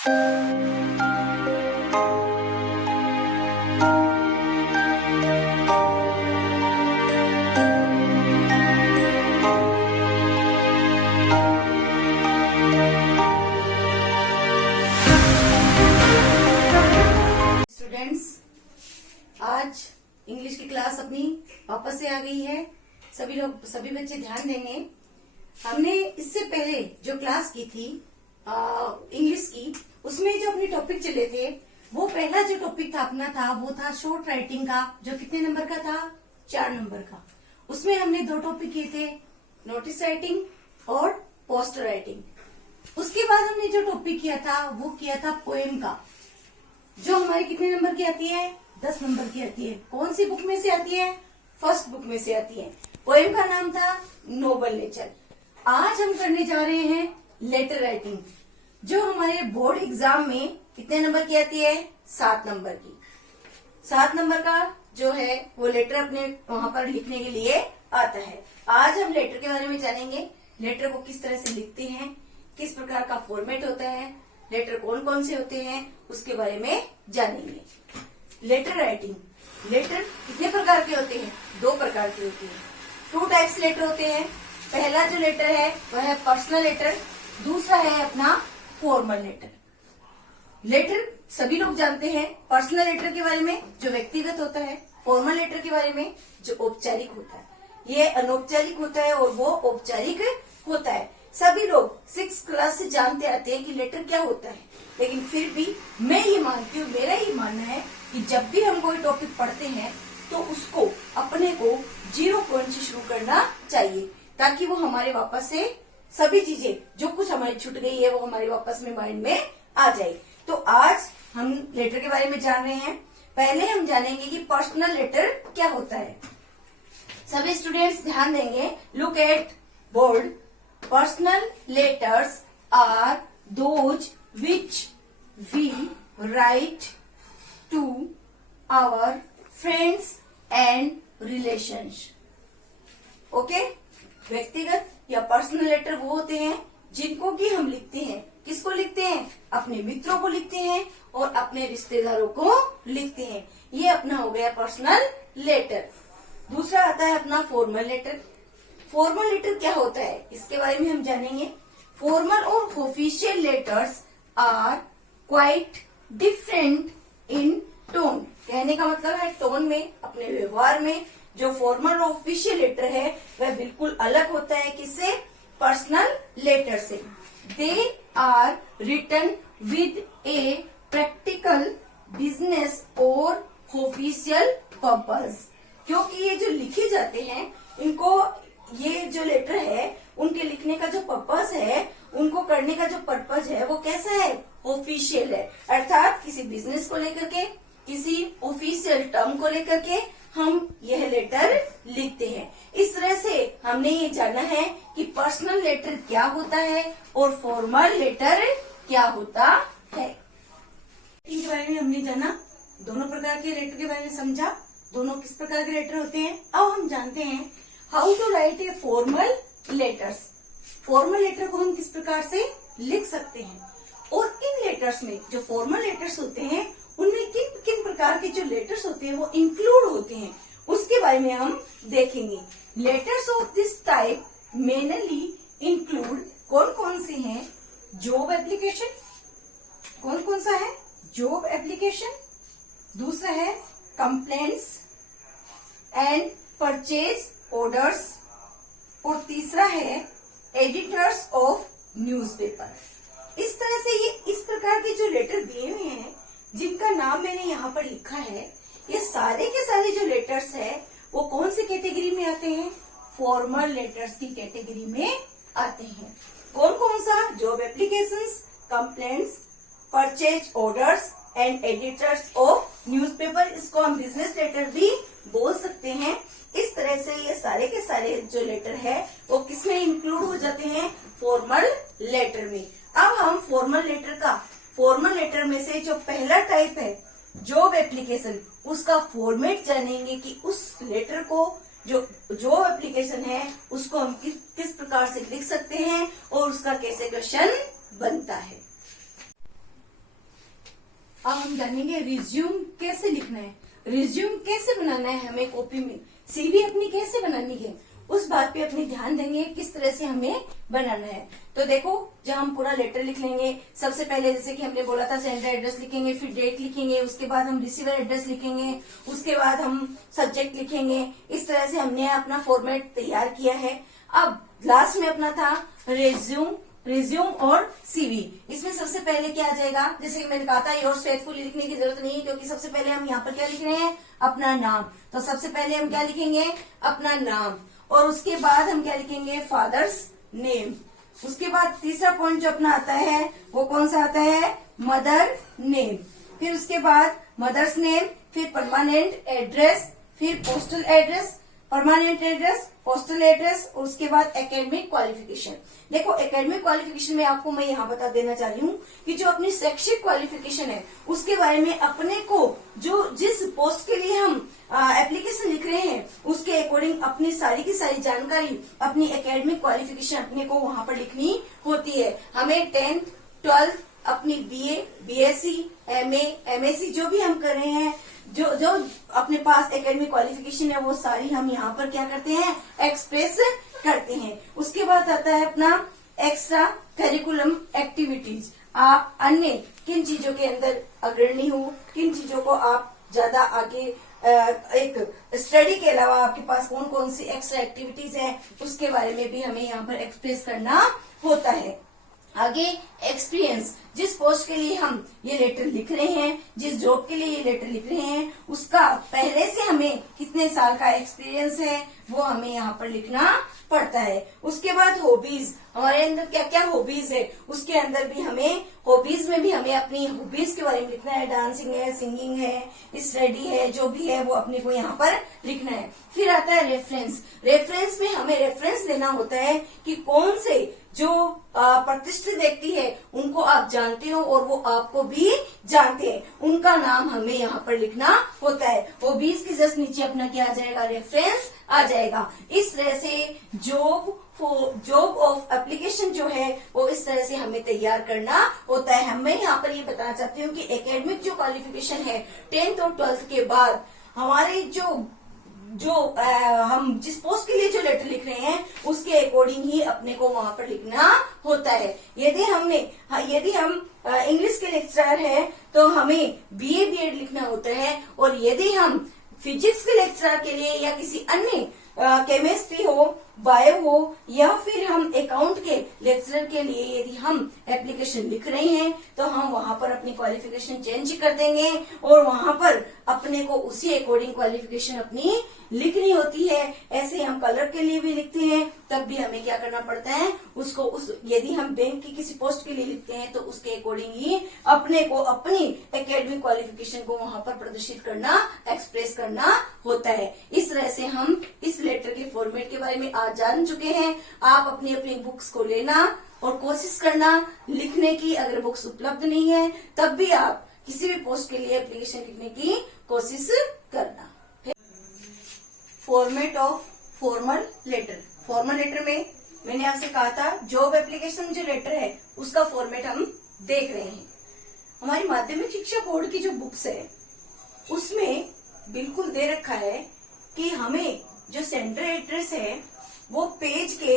आज इंग्लिश की क्लास अपनी वापस से आ गई है। सभी बच्चे ध्यान देंगे। हमने इससे पहले जो क्लास की थी इंग्लिश की, उसमें जो अपने टॉपिक चले थे, वो पहला जो टॉपिक था अपना था वो था शॉर्ट राइटिंग का, जो कितने नंबर का था, 4 नंबर का। उसमें हमने 2 टॉपिक किए थे, नोटिस राइटिंग और पोस्टर राइटिंग। उसके बाद हमने जो टॉपिक किया था वो किया था पोएम का, जो हमारे कितने नंबर की आती है, 10 नंबर की आती है। कौन सी बुक में से आती है, फर्स्ट बुक में से आती है। पोएम का नाम था नोबल नेचर। आज हम करने जा रहे हैं लेटर राइटिंग, जो हमारे बोर्ड एग्जाम में कितने नंबर की आती है, 7 नंबर की। 7 नंबर का जो है वो लेटर अपने वहां पर लिखने के लिए आता है। आज हम लेटर के बारे में जानेंगे, लेटर को किस तरह से लिखते हैं, किस प्रकार का फॉर्मेट होता है, लेटर कौन कौन से होते हैं, उसके बारे में जानेंगे। लेटर राइटिंग, लेटर कितने प्रकार के होते हैं, 2 प्रकार के होते हैं। 2 टाइप्स लेटर होते हैं। पहला जो लेटर है वह है पर्सनल लेटर, दूसरा है अपना फॉर्मल लेटर। लेटर सभी लोग जानते हैं पर्सनल लेटर के बारे में, जो व्यक्तिगत होता है। फॉर्मल लेटर के बारे में, जो औपचारिक होता है। ये अनौपचारिक होता है और वो औपचारिक होता है। सभी लोग 6th क्लास से जानते आते हैं कि लेटर क्या होता है, लेकिन फिर भी मैं ये मानती हूँ, मेरा ये मानना है कि जब भी हम कोई टॉपिक पढ़ते हैं तो उसको अपने को 0 पॉइंट से शुरू करना चाहिए, ताकि वो हमारे वापस से सभी चीजें जो कुछ हमारी छूट गई है वो हमारे वापस में माइंड में आ जाए। तो आज हम लेटर के बारे में जान रहे हैं। पहले हम जानेंगे कि पर्सनल लेटर क्या होता है। सभी स्टूडेंट्स ध्यान देंगे, look at board. Personal letters are those which we write to our friends and relations. Okay? व्यक्तिगत या पर्सनल लेटर वो होते हैं जिनको कि हम लिखते हैं। किसको लिखते हैं? अपने मित्रों को लिखते हैं और अपने रिश्तेदारों को लिखते हैं। ये अपना हो गया पर्सनल लेटर। दूसरा आता है अपना फॉर्मल लेटर। फॉर्मल लेटर क्या होता है, इसके बारे में हम जानेंगे। फॉर्मल और official letters are quite different in tone. कहने का मतलब है टोन में, अपने व्यवहार में जो फॉर्मल और ऑफिशियल लेटर है वह बिल्कुल अलग होता है किससे, पर्सनल लेटर से। They are written with a practical, business और ऑफिशियल पर्पज। क्योंकि ये जो लिखे जाते हैं, इनको ये जो लेटर है उनके लिखने का जो पर्पस है, उनको करने का जो पर्पस है वो कैसा है, ऑफिशियल है। अर्थात किसी बिजनेस को लेकर के, किसी ऑफिशियल टर्म को लेकर के हम यह लेटर लिखते हैं। इस तरह से हमने ये जाना है कि पर्सनल लेटर क्या होता है और फॉर्मल लेटर क्या होता है। इनके बारे में हमने जाना, दोनों प्रकार के लेटर के बारे में समझा, दोनों किस प्रकार के लेटर होते हैं। अब हम जानते हैं how to write a formal letters. Formal letter को हम किस प्रकार से लिख सकते हैं, और इन लेटर्स में जो फॉर्मल लेटर्स होते हैं उनमें किन किन प्रकार के जो लेटर्स होते हैं वो इंक्लूड होते हैं, उसके बारे में हम देखेंगे। Letters of this type mainly include, कौन कौन से हैं, जॉब एप्लीकेशन। कौन कौन सा है, जॉब एप्लीकेशन। दूसरा है कंप्लेंट्स एंड परचेज ऑर्डर्स, और तीसरा है एडिटर्स ऑफ न्यूज़पेपर। इस तरह से ये इस प्रकार के जो लेटर दिए हुए हैं, जिनका नाम मैंने यहाँ पर लिखा है, ये सारे के सारे जो लेटर्स है वो कौन सी कैटेगरी में आते हैं, फॉर्मल लेटर्स की कैटेगरी में आते हैं। कौन कौन सा, job applications, complaints, purchase orders and editors of newspaper. इसको हम बिजनेस लेटर भी बोल सकते हैं। इस तरह से ये सारे के सारे जो लेटर है वो किसमें इंक्लूड हो जाते हैं, फॉर्मल लेटर में। अब हम फॉर्मल लेटर में से जो पहला टाइप है जॉब एप्लीकेशन, उसका फॉर्मेट जानेंगे कि उस लेटर को जो जॉब एप्लीकेशन है उसको हम किस प्रकार से लिख सकते हैं और उसका कैसे क्वेश्चन बनता है। अब हम जानेंगे रिज्यूम कैसे लिखना है, रिज्यूम कैसे बनाना है, हमें कॉपी में सीवी अपनी कैसे बनानी है, उस बात पे अपनी ध्यान देंगे किस तरह से हमें बनाना है। तो देखो, जब हम पूरा लेटर लिख लेंगे, सबसे पहले जैसे कि हमने बोला था सेंडर एड्रेस लिखेंगे, फिर डेट लिखेंगे, उसके बाद हम रिसीवर एड्रेस लिखेंगे, उसके बाद हम सब्जेक्ट लिखेंगे। इस तरह से हमने अपना फॉर्मेट तैयार किया है। अब लास्ट में अपना था रिज्यूम और सीवी। इसमें सबसे पहले क्या आ जाएगा, जैसे कि मैंने कहा था योर्स फेथफुली लिखने की जरूरत नहीं है, क्योंकि सबसे पहले हम यहाँ पर क्या लिख रहे हैं, अपना नाम। तो सबसे पहले हम क्या लिखेंगे, अपना नाम, और उसके बाद हम क्या लिखेंगे, फादर्स नेम। उसके बाद तीसरा पॉइंट जो अपना आता है वो कौन सा आता है, मदर नेम। फिर उसके बाद मदर्स नेम, फिर परमानेंट एड्रेस, फिर postal address, permanent address, postal address, और उसके बाद एकेडमिक क्वालिफिकेशन। देखो, एकेडमिक क्वालिफिकेशन में आपको मैं यहाँ बता देना चाह रही हूँ कि जो अपनी शैक्षिक क्वालिफिकेशन है उसके बारे में अपने को जो जिस पोस्ट के लिए हम एप्लीकेशन लिख रहे हैं उसके अकॉर्डिंग अपनी सारी की सारी जानकारी, अपनी एकेडमिक क्वालिफिकेशन अपने को वहाँ पर लिखनी होती है। हमें 10th 12th अपनी बीए, बीएससी, एमए, एमएससी जो भी हम कर रहे हैं, जो अपने पास एकेडमिक क्वालिफिकेशन है वो सारी हम यहाँ पर क्या करते हैं, एक्सप्रेस करते हैं। उसके बाद आता है अपना एक्स्ट्रा करिकुलम एक्टिविटीज। आप अन्य किन चीजों के अंदर अग्रणी हो, किन चीजों को आप ज्यादा आगे एक स्टडी के अलावा आपके पास कौन कौन सी एक्स्ट्रा एक्टिविटीज है, उसके बारे में भी हमें यहाँ पर एक्सप्रेस करना होता है। आगे एक्सपीरियंस, जिस पोस्ट के लिए हम ये लेटर लिख रहे हैं, जिस जॉब के लिए ये लेटर लिख रहे हैं, उसका पहले से हमें कितने साल का एक्सपीरियंस है वो हमें यहाँ पर लिखना पड़ता है। उसके बाद हॉबीज, हमारे अंदर क्या क्या हॉबीज है, उसके अंदर भी हमें हॉबीज में भी हमें अपनी हॉबीज के बारे में लिखना है। डांसिंग है, सिंगिंग है, स्टडी है, जो भी है वो अपने को यहाँ पर लिखना है। फिर आता है रेफरेंस। रेफरेंस में हमें रेफरेंस लेना होता है कि कौन से जो प्रतिष्ठित व्यक्ति है उनको आप जानते हो और वो आपको भी जानते हैं, उनका नाम हमें यहाँ पर लिखना होता है। हॉबीज के जस्ट नीचे अपना क्या आ जाएगा, रेफरेंस आ जाएगा। इस तरह से जॉब ऑफ एप्लीकेशन जो है वो इस तरह से हमें तैयार करना होता है। मैं यहाँ पर ये बताना चाहती हूँ कि एकेडमिक जो क्वालिफिकेशन है 10th और 12th के बाद हमारे हम जिस पोस्ट के लिए जो लेटर लिख रहे हैं उसके अकॉर्डिंग ही अपने को वहां पर लिखना होता है। यदि हम इंग्लिश के लेक्चरर है तो हमें बीए बीएड लिखना होता है, और यदि हम फिजिक्स के लेक्चरर के लिए या किसी अन्य केमिस्ट्री हो, बायो हो, या फिर हम अकाउंट के लेक्चरर के लिए यदि हम एप्लीकेशन लिख रहे हैं तो हम वहां पर अपनी क्वालिफिकेशन चेंज कर देंगे और वहां पर अपने को उसी अकॉर्डिंग क्वालिफिकेशन अपनी लिखनी होती है। ऐसे हम कलर के लिए भी लिखते हैं, तब भी हमें क्या करना पड़ता है, यदि हम बैंक की किसी पोस्ट के लिए लिखते हैं तो उसके अकॉर्डिंग ही अपने को अपनी एकेडमिक क्वालिफिकेशन को वहां पर प्रदर्शित करना, एक्सप्रेस करना होता है। इस तरह से हम इस लेटर के फॉर्मेट के बारे में आज जान चुके हैं। आप अपनी अपनी बुक्स को लेना और कोशिश करना लिखने की। अगर बुक्स उपलब्ध नहीं है तब भी आप किसी भी पोस्ट के लिए एप्लीकेशन लिखने की कोशिश करना। Format of formal letter. Formal letter में मैंने आपसे कहा था जॉब एप्लीकेशन जो लेटर है उसका फॉर्मेट हम देख रहे हैं। हमारी माध्यमिक शिक्षा बोर्ड की जो बुक्स है उसमें बिल्कुल दे रखा है कि हमें जो सेंटर एड्रेस है वो पेज के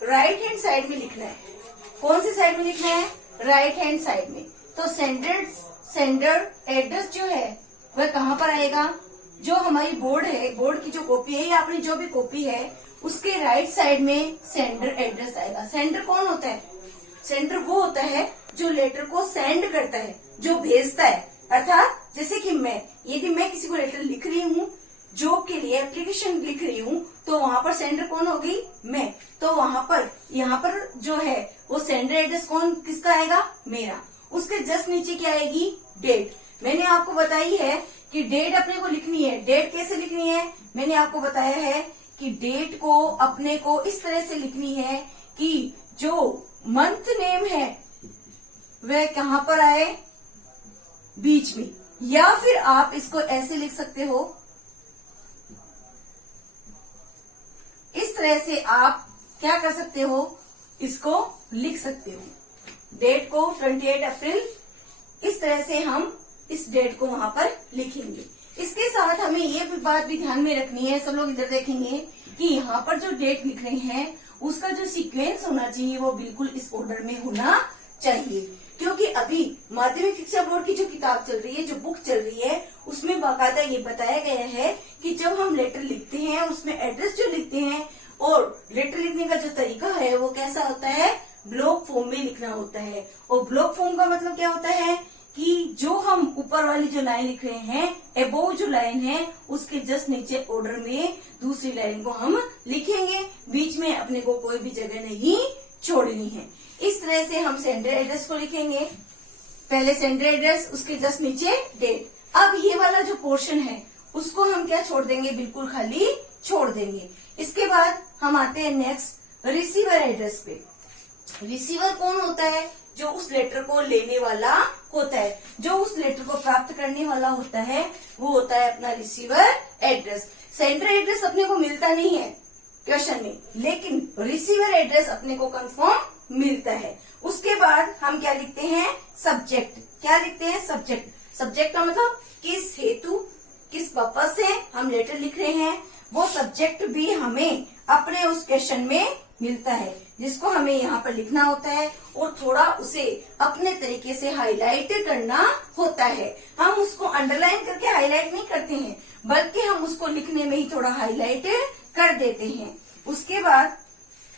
राइट हैंड साइड में लिखना है। कौन सी साइड में लिखना है, राइट हैंड साइड में। तो सेंडर एड्रेस जो है वह कहाँ पर आएगा, जो हमारी बोर्ड है, बोर्ड की जो कॉपी है या अपनी जो भी कॉपी है उसके राइट साइड में सेंडर एड्रेस आएगा। सेंडर कौन होता है, सेंडर वो होता है जो लेटर को सेंड करता है, जो भेजता है। अर्थात जैसे कि यदि मैं किसी को लेटर लिख रही हूँ, जॉब के लिए एप्लीकेशन लिख रही हूँ, तो वहां पर सेंडर कौन होगी, मैं। तो वहां पर यहाँ पर जो है वो सेंडर एड्रेस किसका आएगा, मेरा। उसके जस्ट नीचे क्या आएगी, डेट। मैंने आपको बताई है कि डेट अपने को लिखनी है। डेट कैसे लिखनी है, मैंने आपको बताया है कि डेट को अपने को इस तरह से लिखनी है कि जो मंथ नेम है वह कहाँ पर आए, बीच में। या फिर आप इसको ऐसे लिख सकते हो, इस तरह से आप क्या कर सकते हो, इसको लिख सकते हो। डेट को 28 अप्रैल इस तरह से हम इस डेट को वहां पर लिखेंगे। इसके साथ हमें ये बात भी ध्यान में रखनी है, सब लोग इधर देखेंगे कि यहाँ पर जो डेट लिख रहे हैं उसका जो सीक्वेंस होना चाहिए वो बिल्कुल इस ऑर्डर में होना चाहिए, क्योंकि अभी माध्यमिक शिक्षा बोर्ड की जो किताब चल रही है, जो बुक चल रही है, उसमें बाकायदा ये बताया गया है कि जब हम लेटर लिखते हैं उसमें एड्रेस जो लिखते हैं और लेटर लिखने का जो तरीका है वो कैसा होता है, ब्लॉक फॉर्म में लिखना होता है। और ब्लॉक फॉर्म का मतलब क्या होता है कि जो हम ऊपर वाली जो लाइन लिख रहे हैं, एबोव जो लाइन है उसके जस्ट नीचे ऑर्डर में दूसरी लाइन को हम लिखेंगे, बीच में अपने को कोई भी जगह नहीं छोड़नी है। इस तरह से हम सेंडर एड्रेस को लिखेंगे, पहले सेंडर एड्रेस, उसके जस्ट नीचे डेट। अब ये वाला जो पोर्शन है उसको हम क्या छोड़ देंगे, बिल्कुल खाली छोड़ देंगे। इसके बाद हम आते हैं नेक्स्ट रिसीवर एड्रेस पे। रिसीवर कौन होता है, जो उस लेटर को लेने वाला होता है, जो उस लेटर को प्राप्त करने वाला होता है, वो होता है अपना रिसीवर एड्रेस। सेंडर एड्रेस अपने को मिलता नहीं है क्वेश्चन में, लेकिन रिसीवर एड्रेस अपने को कंफर्म मिलता है। उसके बाद हम क्या लिखते हैं, सब्जेक्ट। क्या लिखते हैं, सब्जेक्ट। सब्जेक्ट का मतलब किस हेतु, किस पर्पस से हम लेटर लिख रहे हैं, वो सब्जेक्ट भी हमें अपने उस क्वेश्चन में मिलता है, जिसको हमें यहाँ पर लिखना होता है और थोड़ा उसे अपने तरीके से हाईलाइट करना होता है। हम उसको अंडरलाइन करके हाईलाइट नहीं करते हैं, बल्कि हम उसको लिखने में ही थोड़ा हाईलाइट कर देते हैं। उसके बाद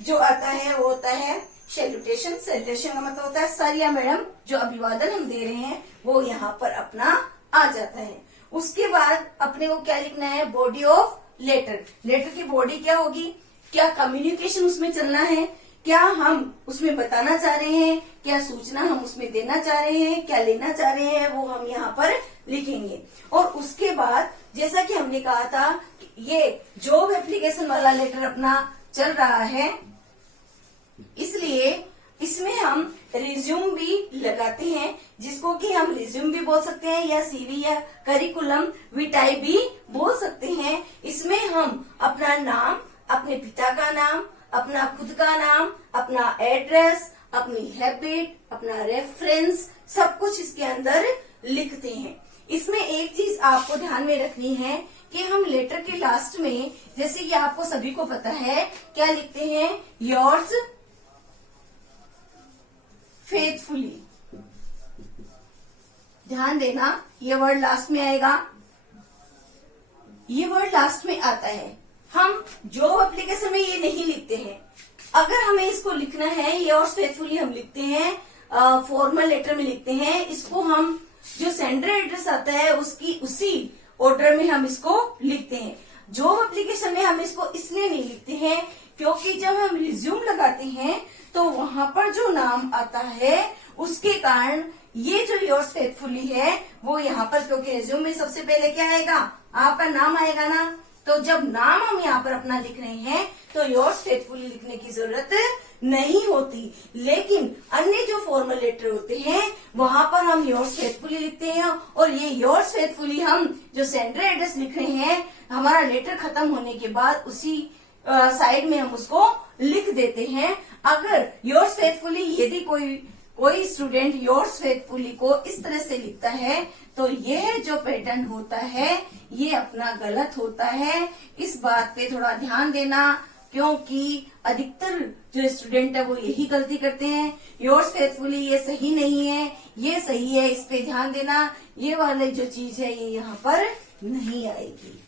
जो आता है वो होता है सैल्यूटेशन। सैल्यूटेशन का मतलब होता है सर या मैडम, जो अभिवादन हम दे रहे हैं वो यहाँ पर अपना आ जाता है। उसके बाद अपने को क्या लिखना है, बॉडी ऑफ लेटर। लेटर की बॉडी क्या होगी, क्या कम्युनिकेशन उसमें चलना है, क्या हम उसमें बताना चाह रहे हैं, क्या सूचना हम उसमें देना चाह रहे हैं, क्या लेना चाह रहे हैं, वो हम यहाँ पर लिखेंगे। और उसके बाद जैसा कि हमने कहा था कि ये जॉब एप्लीकेशन वाला लेटर अपना चल रहा है, इसलिए इसमें हम रिज्यूम भी लगाते हैं, जिसको कि हम रिज्यूम भी बोल सकते हैं या सीवी या करिकुलम विटाई भी बोल सकते हैं। इसमें हम अपना नाम, अपने पिता का नाम, अपना खुद का नाम, अपना एड्रेस, अपनी हैबिट, अपना रेफरेंस, सब कुछ इसके अंदर लिखते हैं। इसमें एक चीज आपको ध्यान में रखनी है कि हम लेटर के लास्ट में, जैसे कि आपको सभी को पता है, क्या लिखते हैं, योर्स फेथफुली। ध्यान देना, ये वर्ड लास्ट में आएगा, ये वर्ड लास्ट में आता है। हम जॉब एप्लीकेशन में ये नहीं लिखते हैं। अगर हमें इसको लिखना है, ये और फेथफुली हम लिखते हैं, फॉर्मल लेटर में लिखते हैं। इसको हम जो सेंडर एड्रेस आता है उसकी उसी ऑर्डर में हम इसको लिखते हैं। जॉब एप्लीकेशन में हम इसको इसलिए नहीं लिखते हैं क्योंकि जब हम रिज्यूम लगाते हैं तो वहां पर जो नाम आता है उसके कारण ये जो योर्स फेथफुली है वो यहाँ पर, क्योंकि रिज्यूम में सबसे पहले क्या आएगा, आपका नाम आएगा ना, तो जब नाम हम यहाँ पर अपना लिख रहे हैं तो योर्स फेथफुली लिखने की जरूरत नहीं होती। लेकिन अन्य जो फॉर्मल लेटर होते हैं वहां पर हम योर्स फेथफुली लिखते हैं, और ये योर्स फेथफुली हम जो सेंडर एड्रेस लिख रहे हैं, हमारा लेटर खत्म होने के बाद उसी साइड में हम उसको लिख देते हैं। अगर योर्स फेथफुली, यदि कोई स्टूडेंट योर्स फेथफुली को इस तरह से लिखता है तो यह जो पैटर्न होता है ये अपना गलत होता है। इस बात पे थोड़ा ध्यान देना, क्योंकि अधिकतर जो स्टूडेंट है वो यही गलती करते हैं। योर्स फेथफुली ये सही नहीं है, ये सही है, इस पे ध्यान देना। ये वाली जो चीज है ये यहाँ पर नहीं आएगी।